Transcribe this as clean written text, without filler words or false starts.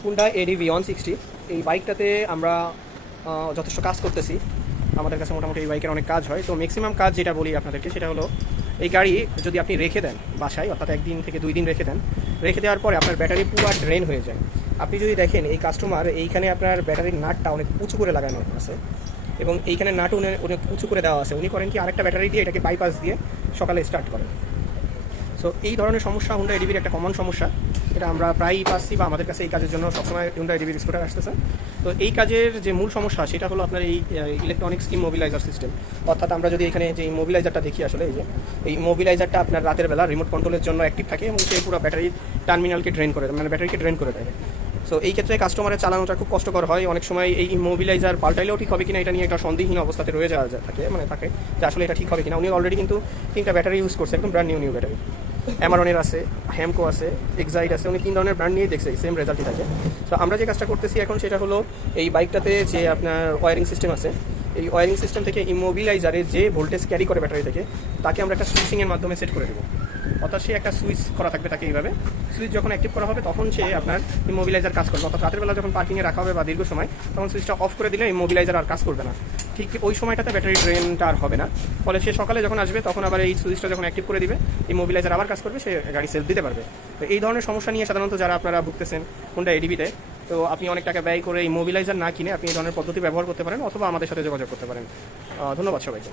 Honda ADV 160 এই বাইকটাতে আমরা যথেষ্ট কাজ করতেছি। আমাদের কাছে মোটামুটি এই বাইকের অনেক কাজ হয়। তো ম্যাক্সিমাম কাজ যেটা বলি আপনাদেরকে সেটা হলো, এই গাড়ি যদি আপনি রেখে দেন বাসায়, অর্থাৎ 1 দিন থেকে 2 দিন রেখে দেন, রেখে দেওয়ার পরে আপনার ব্যাটারি পুরো ড্রেন হয়ে যায়। আপনি যদি দেখেন এই কাস্টমার এইখানে আপনার ব্যাটারির নাটটা অনেক উঁচু করে লাগানো আছে এবং এইখানে নাট অনেক উঁচু করে দেওয়া আছে। উনি করেন কি, আরেকটা ব্যাটারি দিয়ে এটাকে বাইপাস দিয়ে সকালে স্টার্ট করেন। সো এই ধরনের সমস্যা হুন্ডা এডিভির একটা কমন সমস্যা, এটা আমরা প্রায়ই পাচ্ছি বা আমাদের কাছে এই কাজের জন্য সবসময় হুন্ডা এডিভির স্কুটার আসতেছে। তো এই কাজের যে মূল সমস্যা সেটা হলো আপনার এই ইলেকট্রনিক্স ইমোবিলাইজার সিস্টেম। অর্থাৎ আমরা যদি এখানে যে ইমোবিলাইজারটা দেখি, আসলে এই মোবিলাইজারটা আপনার রাতের বেলা রিমোট কন্ট্রোলের জন্য অ্যাক্টিভ থাকে এবং সে পুরো ব্যাটারির টার্মিনালকে ড্রেন করে দেয়, মানে ব্যাটারিকে ড্রেন করে দেয়। সো এই ক্ষেত্রে কাস্টমারের চালানোটা খুব কষ্টকর হয়। অনেক সময় এই ইমোবিলাইজার পাল্টাইলেও ঠিক হবে কিনা এটা নিয়ে একটা সন্দেহহীন অবস্থাতে রয়ে যাওয়া থাকে যে আসলে এটা ঠিক হবে কিনা। উনি অলরেডি কিন্তু 3টা ব্যাটারি ইউজ করছে, একদম ব্র্যান্ড নিউ ব্যাটারি। অ্যামারনের আছে, হ্যামকো আছে, এক্সাইড আছে, উনি 3 ধরনের ব্র্যান্ড নিয়ে দেখছে, সেম রেজাল্টই থাকে। তো আমরা যে কাজটা করতেছি এখন সেটা হলো, এই বাইকটাতে যে আপনার ওয়ারিং সিস্টেম আছে, এই ওয়ারিং সিস্টেম থেকে ইমোবিলাইজারে যে ভোল্টেজ ক্যারি করে ব্যাটারি থেকে, তাকে আমরা একটা সুইচিংয়ের মাধ্যমে সেট করে দেবো। অর্থাৎ সে একটা সুইচ করা থাকবে তাকে এইভাবে, সুইচ যখন অ্যাক্টিভ করা হবে তখন সে আপনার ইমোবিলাইজার কাজ করবে। অর্থাৎ রাতের বেলা যখন পার্কিংয়ে রাখা হবে বা দীর্ঘ সময়, তখন সুইচটা অফ করে দিলে ইমোবিলাইজার আর কাজ করবে না। ঠিক ওই সময়টাতে ব্যাটারি ড্রেনটা আর হবে না। ফলে সে সকালে যখন আসবে তখন আবার এই সুইচটা যখন অ্যাক্টিভ করে দিবে, ইমোবিলাইজার আবার কাজ করবে, সে গাড়ি সেলফ দিতে পারবে। তো এই ধরনের সমস্যা নিয়ে সাধারণত যারা আপনারা ভুগতেছেন হুন্ডা এডিভিতে, তো আপনি অনেক টাকা ব্যয় করে ইমোবিলাইজার না কিনে আপনি এই ধরনের পদ্ধতি ব্যবহার করতে পারেন অথবা আমাদের সাথে যোগাযোগ করতে পারেন। ধন্যবাদ সবাইকে।